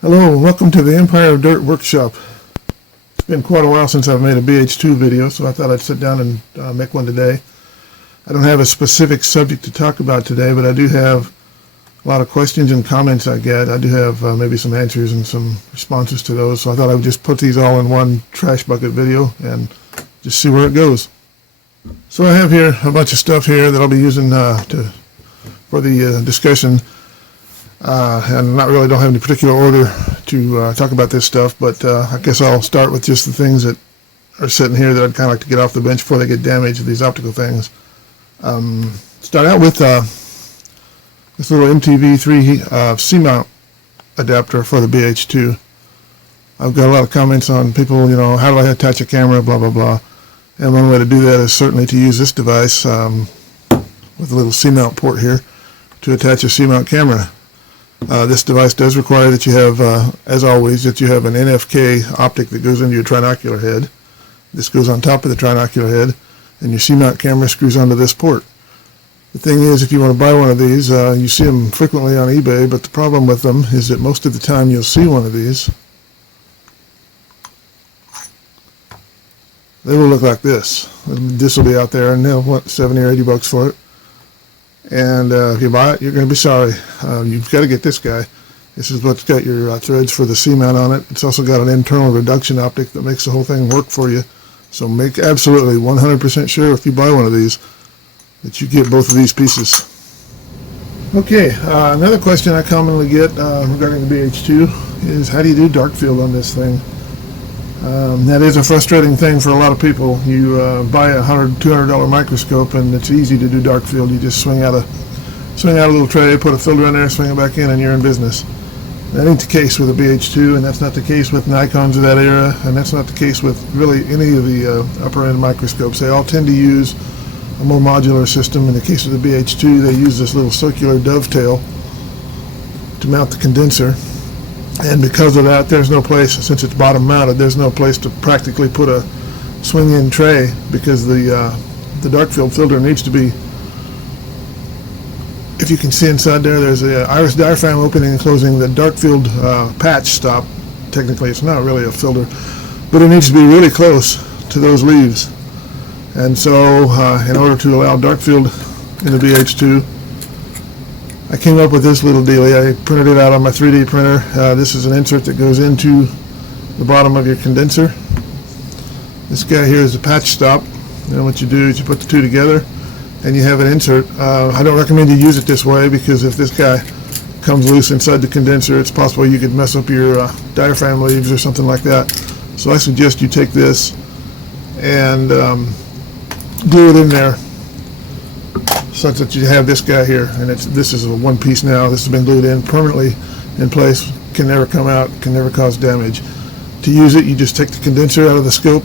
Hello and welcome to the Empire of Dirt workshop. It's been quite a while since I've made a BH2 video, so I thought I'd sit down and make one today. I don't have a specific subject to talk about today, but I do have a lot of questions and comments I get. I do have maybe some answers and some responses to those, so I thought I would just put these all in one trash bucket video and just see where it goes. So I have here a bunch of stuff here that I'll be using for the discussion. And don't have any particular order to talk about this stuff, but I guess I'll start with just the things that are sitting here that I'd kind of like to get off the bench before they get damaged, these optical things. Start out with this little MTV3 C-mount adapter for the BH2. I've got a lot of comments on people, how do I attach a camera, blah, blah, blah. And one way to do that is certainly to use this device with a little C-mount port here to attach a C-mount camera. This device does require that you have, as always, that you have an NFK optic that goes into your trinocular head. This goes on top of the trinocular head, and your C-mount camera screws onto this port. The thing is, if you want to buy one of these, you see them frequently on eBay, but the problem with them is that most of the time you'll see one of these. They will look like this. This will be out there, and they'll want 70 or 80 bucks for it. And if you buy it, you're going to be sorry. You've got to get this guy. This is what's got your threads for the C-mount on it. It's also got an internal reduction optic that makes the whole thing work for you. So make absolutely 100% sure if you buy one of these that you get both of these pieces. Okay, another question I commonly get regarding the BH2 is how do you do dark field on this thing? That is a frustrating thing for a lot of people. You buy a $100, $200 microscope and it's easy to do dark field. You just swing out a little tray, put a filter in there, swing it back in, and you're in business. That ain't the case with a BH2, and that's not the case with Nikons of that era, and that's not the case with really any of the upper end microscopes. They all tend to use a more modular system. In the case of the BH2, they use this little circular dovetail to mount the condenser. And because of that, there's no place, since it's bottom mounted, there's no place to practically put a swing-in tray because the dark field filter needs to be, if you can see inside there, there's a iris diaphragm opening and closing the dark field patch stop. Technically, it's not really a filter, but it needs to be really close to those leaves. And so, in order to allow dark field in the BH2, I came up with this little dealie. I printed it out on my 3D printer. This is an insert that goes into the bottom of your condenser. This guy here is a patch stop. And what you do is you put the two together and you have an insert. I don't recommend you use it this way because if this guy comes loose inside the condenser, it's possible you could mess up your diaphragm leaves or something like that. So I suggest you take this and glue it in there, such that you have this guy here, and this is a one piece now. This has been glued in permanently in place, can never come out, can never cause damage. To use it, you just take the condenser out of the scope,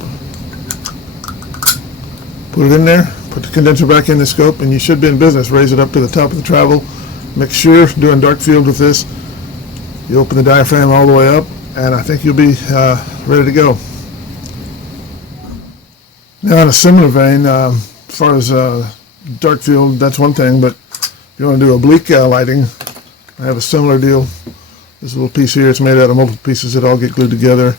put it in there, put the condenser back in the scope, and you should be in business. Raise it up to the top of the travel. Make sure, doing dark field with this, you open the diaphragm all the way up, and I think you'll be ready to go. Now in a similar vein, as far as dark field, that's one thing, but if you want to do oblique lighting, I have a similar deal. This little piece here, it's made out of multiple pieces that all get glued together.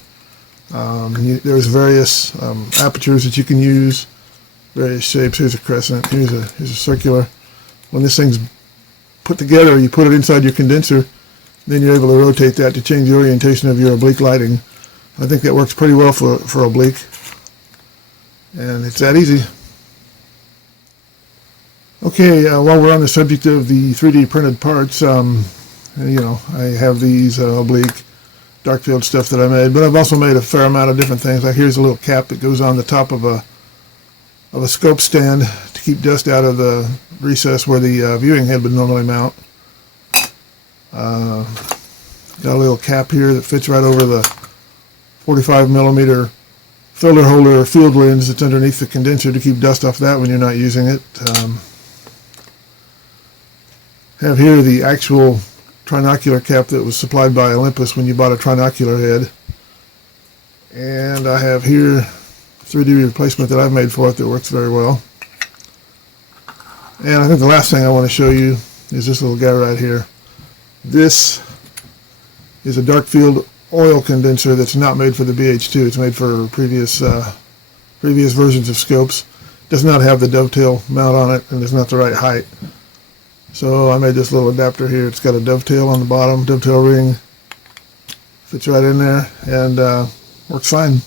There's various apertures that you can use, various shapes. Here's a crescent, here's a circular. When this thing's put together, you put it inside your condenser, then you're able to rotate that to change the orientation of your oblique lighting. I think that works pretty well for oblique, and it's that easy. Okay, while we're on the subject of the 3D printed parts, I have these oblique dark field stuff that I made, but I've also made a fair amount of different things. Like here's a little cap that goes on the top of a scope stand to keep dust out of the recess where the viewing head would normally mount. Got a little cap here that fits right over the 45mm filter holder or field lens that's underneath the condenser to keep dust off that when you're not using it. Have here the actual trinocular cap that was supplied by Olympus when you bought a trinocular head. And I have here a 3D replacement that I've made for it that works very well. And I think the last thing I want to show you is this little guy right here. This is a dark field oil condenser that's not made for the BH2. It's made for previous versions of scopes. Does not have the dovetail mount on it, and is not the right height. So I made this little adapter here. It's got a dovetail on the bottom, dovetail ring. Fits right in there, and works fine.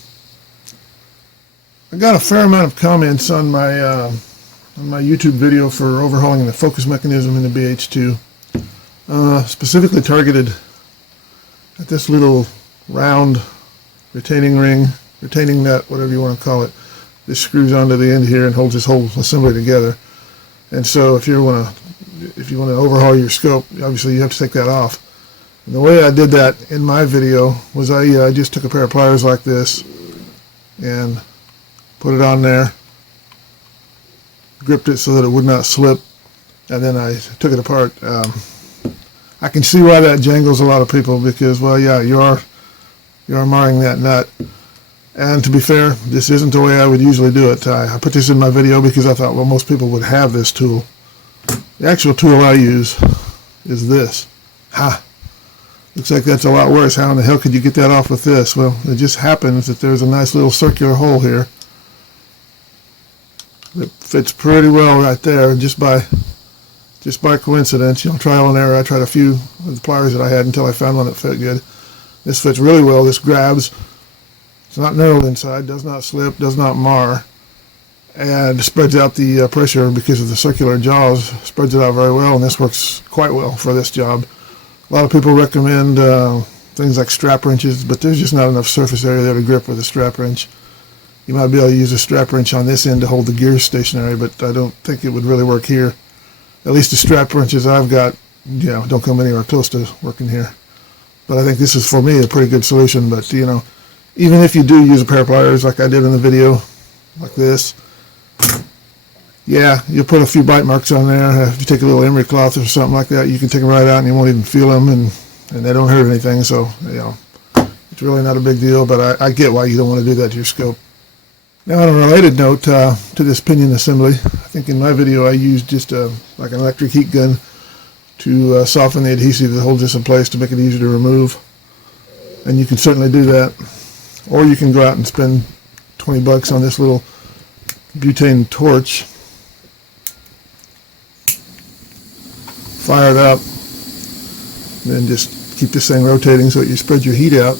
I got a fair amount of comments on my YouTube video for overhauling the focus mechanism in the BH2. Specifically targeted at this little round retaining ring, retaining nut, whatever you want to call it. This screws onto the end here and holds this whole assembly together. And so if you want to overhaul your scope, obviously you have to take that off. And the way I did that in my video was I just took a pair of pliers like this and put it on there, gripped it so that it would not slip, and then I took it apart. I can see why that jangles a lot of people because, well, yeah, you are marring that nut. And to be fair, this isn't the way I would usually do it. I put this in my video because I thought, well, most people would have this tool. The actual tool I use is this. Ha! Looks like that's a lot worse. How in the hell could you get that off with this? Well, it just happens that there's a nice little circular hole here that fits pretty well right there, just by coincidence. Trial and error. I tried a few of the pliers that I had until I found one that fit good. This fits really well. This grabs. It's not knurled inside, does not slip, does not mar, and spreads out the pressure because of the circular jaws. Spreads it out very well, and this works quite well for this job. A lot of people recommend things like strap wrenches, but there's just not enough surface area there to grip with a strap wrench. You might be able to use a strap wrench on this end to hold the gears stationary, but I don't think it would really work here. At least the strap wrenches I've got, don't come anywhere close to working here. But I think this is, for me, a pretty good solution. But, even if you do use a pair of pliers like I did in the video, like this, yeah, you'll put a few bite marks on there. If you take a little emery cloth or something like that, you can take them right out and you won't even feel them, and they don't hurt anything. So, it's really not a big deal, but I get why you don't want to do that to your scope. Now, on a related note to this pinion assembly, I think in my video I used just like an electric heat gun to soften the adhesive that holds this in place to make it easier to remove. And you can certainly do that. Or you can go out and spend $20 on this little butane torch. Fire it up. And then just keep this thing rotating so that you spread your heat out.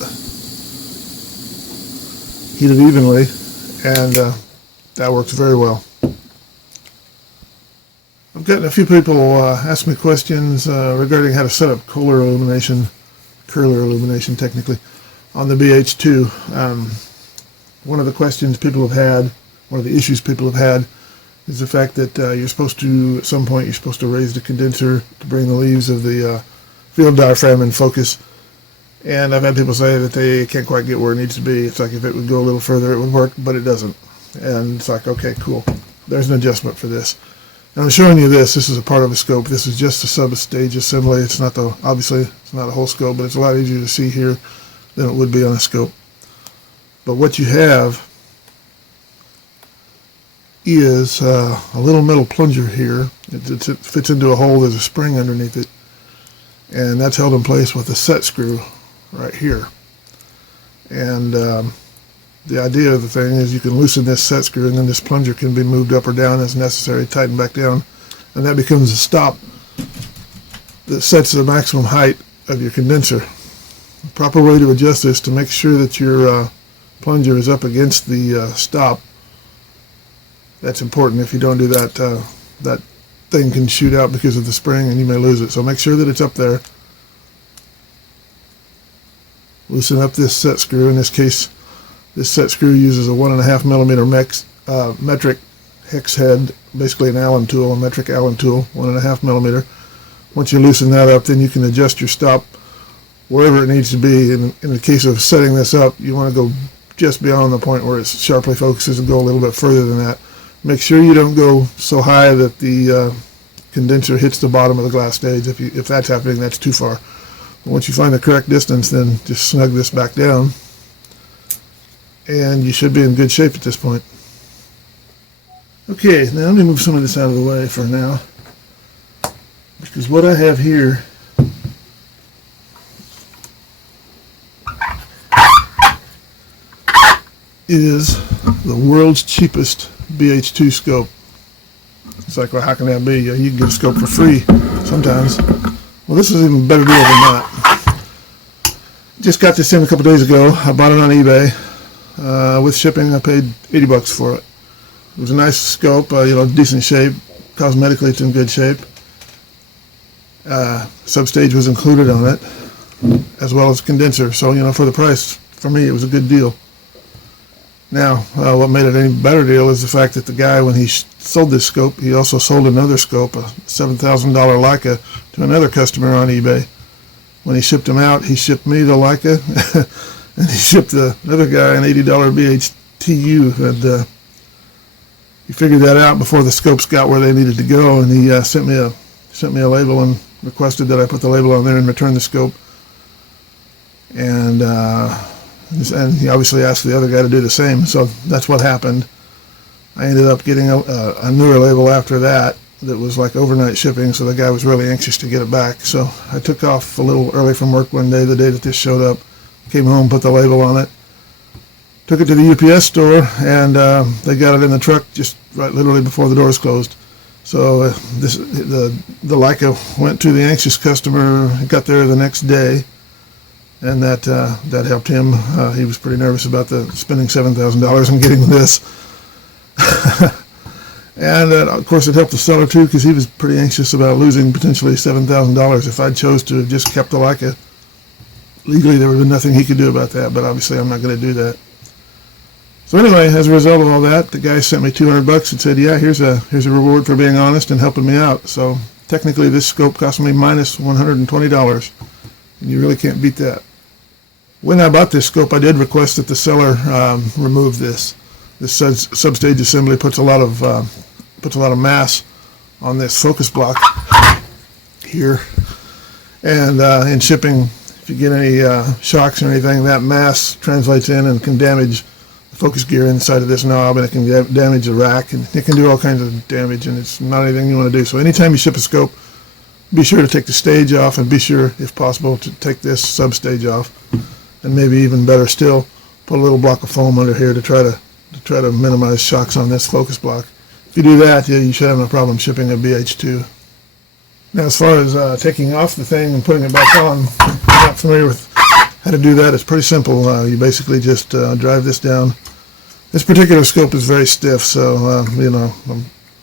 Heat it evenly. And that works very well. I've gotten a few people ask me questions regarding how to set up curler illumination technically, on the BH2. One of the questions people have had, one of the issues people have had, is the fact that you're supposed to, at some point, raise the condenser to bring the leaves of the field diaphragm in focus. And I've had people say that they can't quite get where it needs to be. It's like if it would go a little further, it would work, but it doesn't. And it's like, okay, cool. There's an adjustment for this. And I'm showing you this. This is a part of a scope. This is just a sub-stage assembly. It's not obviously, it's not a whole scope, but it's a lot easier to see here than it would be on a scope. But what you have is a little metal plunger here. It fits into a hole. There's a spring underneath it. And that's held in place with a set screw right here. And the idea of the thing is you can loosen this set screw, and then this plunger can be moved up or down as necessary, tighten back down, and that becomes a stop that sets the maximum height of your condenser. The proper way to adjust this to make sure that your plunger is up against the stop. That's important. If you don't do that, that thing can shoot out because of the spring and you may lose it. So make sure that it's up there. Loosen up this set screw. In this case, this set screw uses a 1.5 millimeter metric hex head, basically an Allen tool, a metric Allen tool, 1.5 millimeter. Once you loosen that up, then you can adjust your stop wherever it needs to be. In the case of setting this up, you want to go just beyond the point where it sharply focuses and go a little bit further than that. Make sure you don't go so high that the condenser hits the bottom of the glass stage. If that's happening, that's too far. Once you find the correct distance, then just snug this back down, and you should be in good shape at this point. Okay, now let me move some of this out of the way for now, because what I have here is the world's cheapest BH2 scope. It's like, well, how can that be? You can get a scope for free sometimes. Well, this is an even better deal than that. Just got this in a couple days ago. I bought it on eBay. With shipping, I paid $80 for it. It was a nice scope, decent shape. Cosmetically, it's in good shape. Substage was included on it, as well as condenser. So, for the price, for me, it was a good deal. Now, what made it any better deal is the fact that the guy, when he sold this scope, he also sold another scope, a $7,000 Leica, to another customer on eBay. When he shipped him out, he shipped me the Leica, and he shipped the other guy an $80 BH2. And he figured that out before the scopes got where they needed to go, and he sent me a label and requested that I put the label on there and return the scope. And he obviously asked the other guy to do the same, so that's what happened. I ended up getting a newer label after that was like overnight shipping, so the guy was really anxious to get it back. So I took off a little early from work one day, the day that this showed up, came home, put the label on it, took it to the UPS store, and they got it in the truck just right literally before the doors closed. So the Leica went to the anxious customer, got there the next day, and that helped him. He was pretty nervous about spending $7,000 and getting this. And of course it helped the seller too, because he was pretty anxious about losing potentially $7,000. If I chose to have just kept the Leica, legally there would have been nothing he could do about that, but obviously I'm not going to do that. So anyway, as a result of all that, the guy sent me $200 and said, yeah, here's a reward for being honest and helping me out. So technically this scope cost me minus $120, and you really can't beat that. When I bought this scope, I did request that the seller remove this. This substage assembly puts a lot of mass on this focus block here, and in shipping, if you get any shocks or anything, that mass translates in and can damage the focus gear inside of this knob, and it can damage the rack, and it can do all kinds of damage, and it's not anything you want to do. So anytime you ship a scope, be sure to take the stage off, and be sure, if possible, to take this substage off, and maybe even better still, put a little block of foam under here to try to minimize shocks on this focus block. If you do that, yeah, you should have no problem shipping a BH2. Now, as far as taking off the thing and putting it back on, if you're not familiar with how to do that, it's pretty simple. You basically just drive this down. This particular scope is very stiff, so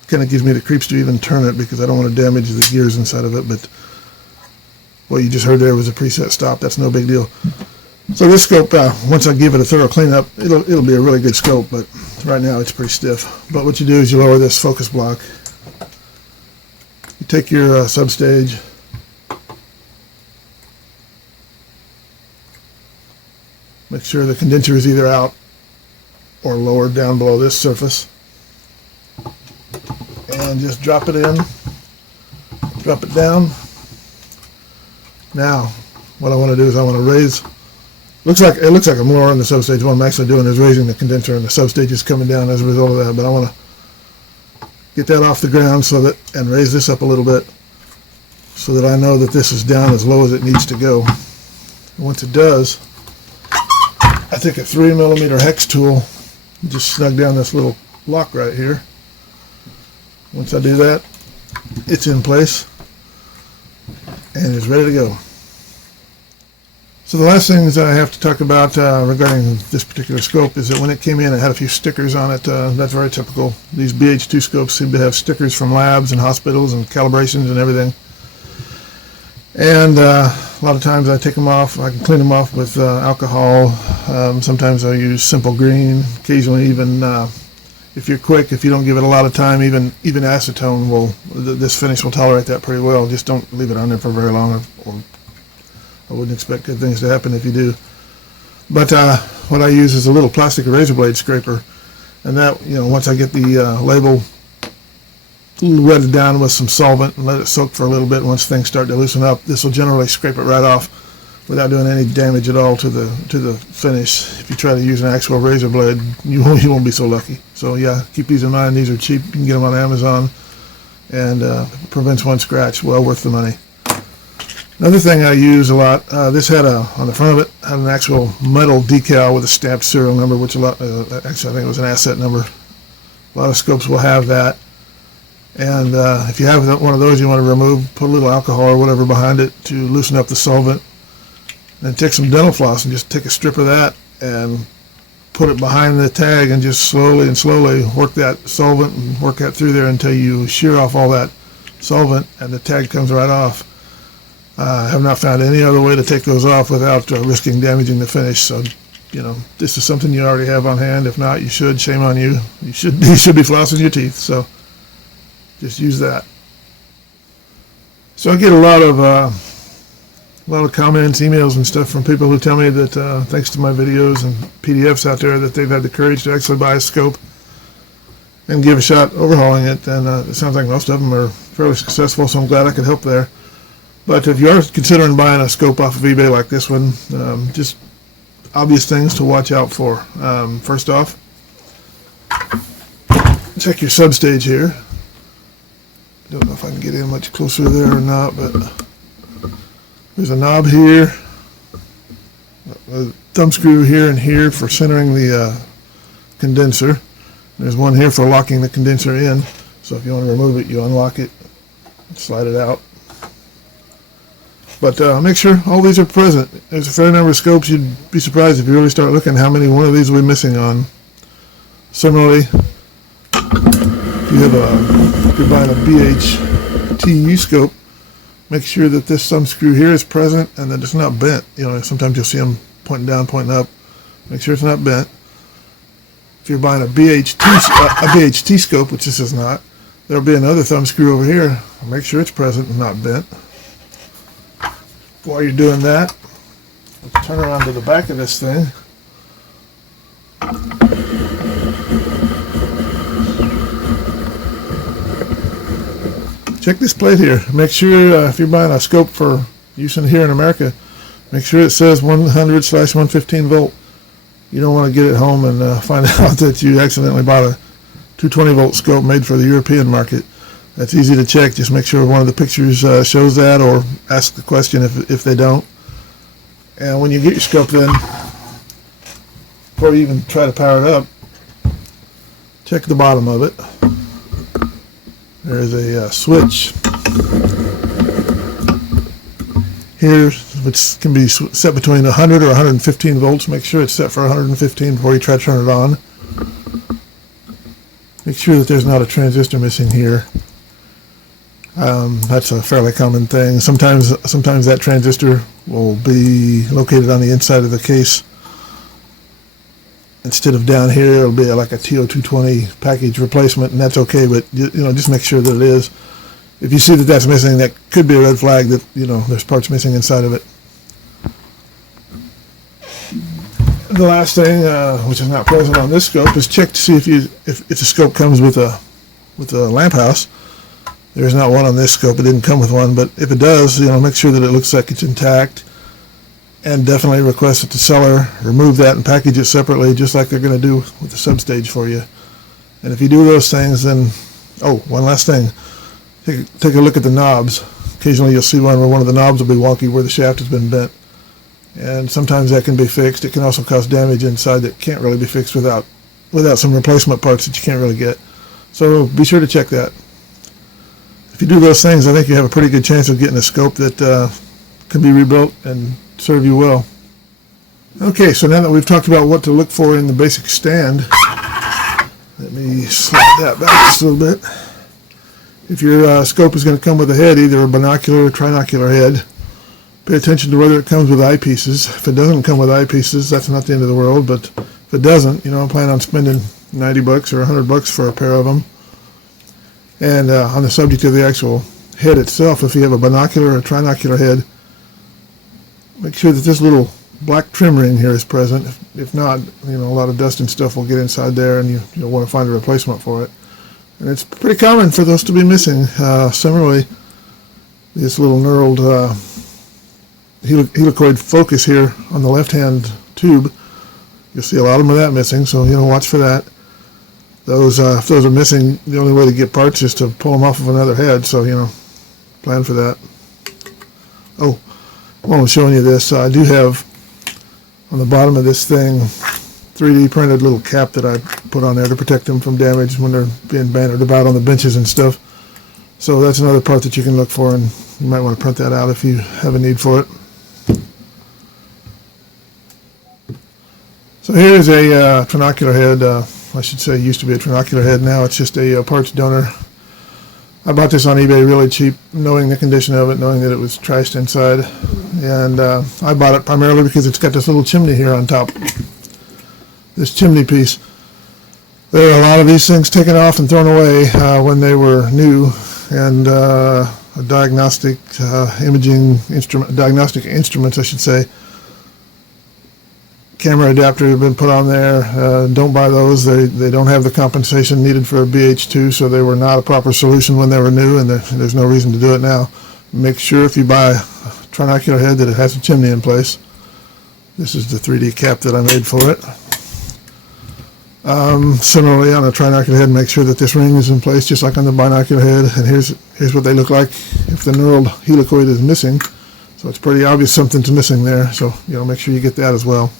kind of gives me the creeps to even turn it, because I don't want to damage the gears inside of it. But what you just heard there was a preset stop. That's no big deal. So this scope, once I give it a thorough cleanup, it'll be a really good scope, but right now it's pretty stiff. But what you do is you lower this focus block. You take your substage, make sure the condenser is either out or lowered down below this surface, and just drop it in, drop it down. Now, what I want to do is I want to raise. It looks like I'm lowering the substage. What I'm actually doing is raising the condenser, and the substage is coming down as a result of that. But I want to get that off the ground and raise this up a little bit, so that I know that this is down as low as it needs to go. And once it does, I take a 3mm hex tool, and just snug down this little lock right here. Once I do that, it's in place and it's ready to go. So the last things I have to talk about regarding this particular scope is that when it came in, it had a few stickers on it. That's very typical. These BH2 scopes seem to have stickers from labs and hospitals and calibrations and everything. And a lot of times I take them off. I can clean them off with alcohol. Sometimes I use simple green. Occasionally, even if you're quick, if you don't give it a lot of time, even acetone this finish will tolerate that pretty well. Just don't leave it on there for very long, or I wouldn't expect good things to happen if you do. But what I use is a little plastic razor blade scraper, and that, once I get the label wetted down with some solvent and let it soak for a little bit, once things start to loosen up, this will generally scrape it right off without doing any damage at all to the finish. If you try to use an actual razor blade, you won't be so lucky. So yeah, keep these in mind. These are cheap. You can get them on Amazon, and prevents one scratch. Well worth the money. Another thing I use a lot, this had on the front of it, had an actual metal decal with a stamped serial number, which actually I think it was an asset number. A lot of scopes will have that. And if you have one of those you want to remove, put a little alcohol or whatever behind it to loosen up the solvent. Then take some dental floss and just take a strip of that and put it behind the tag and just slowly work that solvent and work that through there until you shear off all that solvent and the tag comes right off. I have not found any other way to take those off without risking damaging the finish. So, this is something you already have on hand. If not, you should. Shame on you. You should be flossing your teeth. So just use that. So I get a lot of comments, emails, and stuff from people who tell me that thanks to my videos and PDFs out there, that they've had the courage to actually buy a scope and give a shot overhauling it. And it sounds like most of them are fairly successful. So I'm glad I could help there. But if you are considering buying a scope off of eBay like this one, just obvious things to watch out for. First off, check your substage here. Don't know if I can get in much closer there or not, but there's a knob here, a thumb screw here and here for centering the condenser. There's one here for locking the condenser in. So if you want to remove it, you unlock it, slide it out. But make sure all these are present. There's a fair number of scopes. You'd be surprised if you really start looking how many one of these will be missing on. Similarly, if you're buying a BH2 scope, make sure that this thumb screw here is present and that it's not bent. Sometimes you'll see them pointing down, pointing up. Make sure it's not bent. If you're buying a BH2 scope, which this is not, there'll be another thumb screw over here. Make sure it's present and not bent. While you're doing that, let's turn around to the back of this thing. Check this plate here. Make sure if you're buying a scope for use in here in America, make sure it says 100/115 volt. You don't want to get it home and find out that you accidentally bought a 220 volt scope made for the European market. That's easy to check. Just make sure one of the pictures shows that, or ask the question if they don't. And when you get your scope then, before you even try to power it up, check the bottom of it. There is a switch here, which can be set between 100 or 115 volts. Make sure it's set for 115 before you try to turn it on. Make sure that there's not a transistor missing here. That's a fairly common thing. Sometimes that transistor will be located on the inside of the case. Instead of down here, it'll be like a TO220 package replacement, and that's okay, but just make sure that it is. If you see that that's missing, that could be a red flag that there's parts missing inside of it. The last thing, which is not present on this scope, is check to see if the scope comes with a lamp house. There's not one on this scope. It didn't come with one, but if it does, make sure that it looks like it's intact, and definitely request that the seller remove that and package it separately, just like they're going to do with the substage for you. And if you do those things, then one last thing, take a look at the knobs. Occasionally you'll see one where one of the knobs will be wonky, where the shaft has been bent, and sometimes that can be fixed. It can also cause damage inside that can't really be fixed without some replacement parts that you can't really get. So be sure to check that. If you do those things, I think you have a pretty good chance of getting a scope that can be rebuilt and serve you well. Okay, so now that we've talked about what to look for in the basic stand, let me slide that back just a little bit. If your scope is going to come with a head, either a binocular or trinocular head, pay attention to whether it comes with eyepieces. If it doesn't come with eyepieces, that's not the end of the world, but if it doesn't, I'm planning on spending $90 or $100 for a pair of them. And on the subject of the actual head itself, if you have a binocular or a trinocular head, make sure that this little black trim ring here is present. If not, a lot of dust and stuff will get inside there, and you'll want to find a replacement for it. And it's pretty common for those to be missing. Similarly, this little knurled helicoid focus here on the left-hand tube, you'll see a lot of them of that missing, so watch for that. Those if those are missing, the only way to get parts is to pull them off of another head, so plan for that. Oh, while I'm showing you this, I do have on the bottom of this thing 3D printed little cap that I put on there to protect them from damage when they're being bantered about on the benches and stuff. So that's another part that you can look for, and you might want to print that out if you have a need for it. So here's a trinocular head. I should say it used to be a trinocular head. Now it's just a parts donor. I bought this on eBay really cheap, knowing the condition of it, knowing that it was trashed inside. And I bought it primarily because it's got this little chimney here on top. This chimney piece. There are a lot of these things taken off and thrown away when they were new, and diagnostic instruments, I should say. Camera adapter have been put on there. Don't buy those. They don't have the compensation needed for a BH2, so they were not a proper solution when they were new, and there's no reason to do it now. Make sure if you buy a trinocular head that it has a chimney in place. This is the 3D cap that I made for it. Similarly, on a trinocular head, make sure that this ring is in place just like on the binocular head. And here's what they look like if the knurled helicoid is missing. So it's pretty obvious something's missing there. So make sure you get that as well.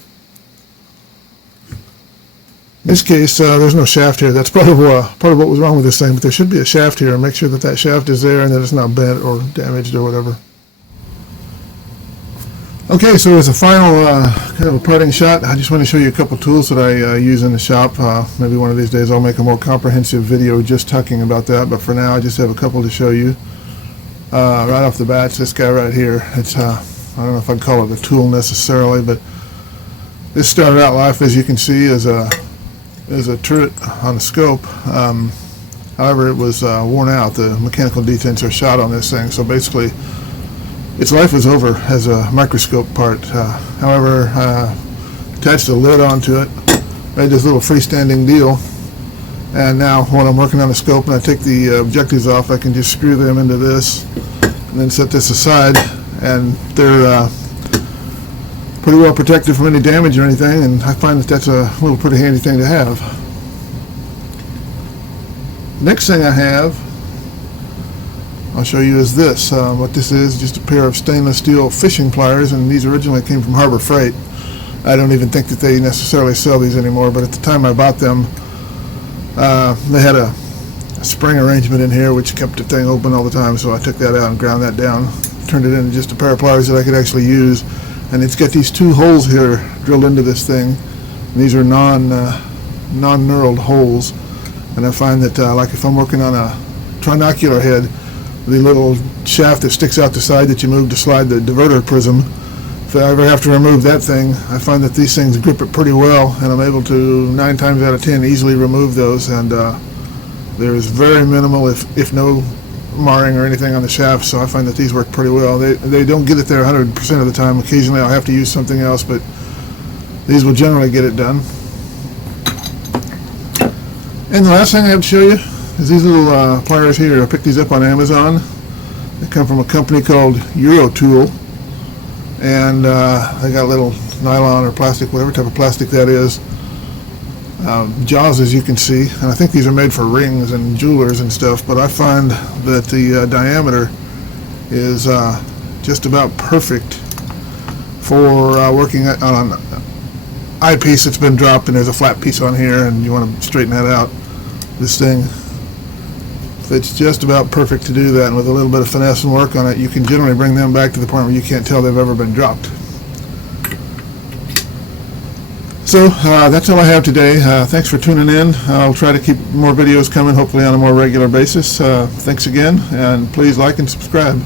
In this case, there's no shaft here. That's part of what was wrong with this thing. But there should be a shaft here. Make sure that that shaft is there and that it's not bent or damaged or whatever. Okay, so as a final kind of a parting shot, I just want to show you a couple tools that I use in the shop. Maybe one of these days I'll make a more comprehensive video just talking about that, but for now I just have a couple to show you. Right off the bat, it's this guy right here. It's I don't know if I'd call it a tool necessarily, but this started out life, as you can see, as a turret on a scope. However, it was worn out. The mechanical detents are shot on this thing, so basically its life was over as a microscope part. However, attached a lid onto it, made this little freestanding deal, and now when I'm working on the scope and I take the objectives off, I can just screw them into this and then set this aside, and they're pretty well protected from any damage or anything, and I find that that's a little pretty handy thing to have. Next thing I have, I'll show you, is this. What this is, just a pair of stainless steel fishing pliers, and these originally came from Harbor Freight. I don't even think that they necessarily sell these anymore, but at the time I bought them, they had a spring arrangement in here which kept the thing open all the time, so I took that out and ground that down, turned it into just a pair of pliers that I could actually use. And it's got these two holes here drilled into this thing, and these are non-knurled holes. And I find that like if I'm working on a trinocular head, the little shaft that sticks out the side that you move to slide the diverter prism, if I ever have to remove that thing, I find that these things grip it pretty well, and I'm able to 9 times out of 10 easily remove those, and there is very minimal, if no, marring or anything on the shaft, so I find that these work pretty well. They don't get it there 100% of the time. Occasionally I'll have to use something else, but these will generally get it done. And the last thing I have to show you is these little pliers here. I picked these up on Amazon. They come from a company called Eurotool, and they got little nylon or plastic, whatever type of plastic that is, jaws, as you can see, and I think these are made for rings and jewelers and stuff, but I find that the diameter is just about perfect for working on an eyepiece that's been dropped and there's a flat piece on here and you want to straighten that out. This thing fits just about perfect to do that, and with a little bit of finesse and work on it, you can generally bring them back to the point where you can't tell they've ever been dropped. So that's all I have today. Thanks for tuning in. I'll try to keep more videos coming, hopefully on a more regular basis. Thanks again, and please like and subscribe.